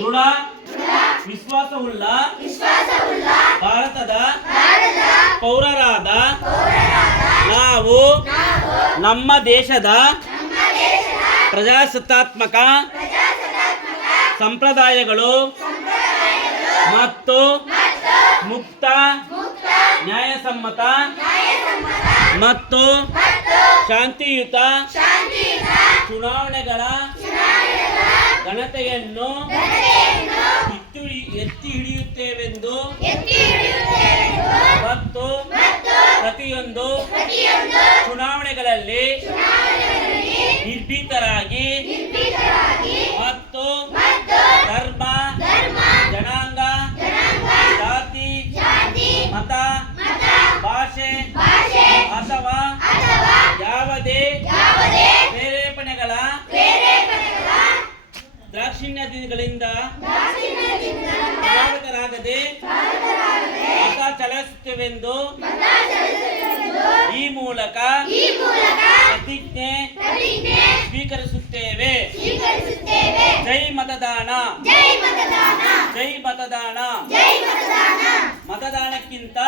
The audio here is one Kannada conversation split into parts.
ದೃಢ ವಿಶ್ವಾಸವುಳ್ಳ ಭಾರತದ ಪೌರರಾದ ನಾವು ನಮ್ಮ ದೇಶದ ಪ್ರಜಾಸತ್ತಾತ್ಮಕ ಸಂಪ್ರದಾಯಗಳು ಮತ್ತು ಮುಕ್ತ ನ್ಯಾಯಸಮ್ಮತ ಮತ್ತು ಶಾಂತಿಯುತ ಚುನಾವಣೆಗಳ ಘನತೆಯನ್ನು ಎತ್ತಿ ಹಿಡಿಯುತ್ತೇವೆಂದು ಮತ್ತು ಪ್ರತಿಯೊಂದು ಚುನಾವಣೆಗಳಲ್ಲಿ ನಿರ್ಭೀತರಾಗಿ ಮತ್ತು ಧರ್ಮ ಜನಾಂಗ ಜಾತಿ ಮತ ಭಾಷೆ ಅಥವಾ ಯಾವುದೇ ಪ್ರೇರೇಪಣೆಗಳ ದಾಕ್ಷಿಣ್ಯಗಳಿಂದ ಪ್ರಭಾವಿತರಾಗದೆ ಮತ ಚಲಾಯಿಸುತ್ತೇವೆಂದು ಈ ಮೂಲಕ ಪ್ರತಿಜ್ಞೆ ಸ್ವೀಕರಿಸುತ್ತೇವೆ. ಜೈ ಮತದಾನ, ಜೈ ಮತದಾನ. ಮತದಾನಕ್ಕಿಂತ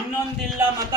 ಇನ್ನೊಂದಿಲ್ಲ ಮತ.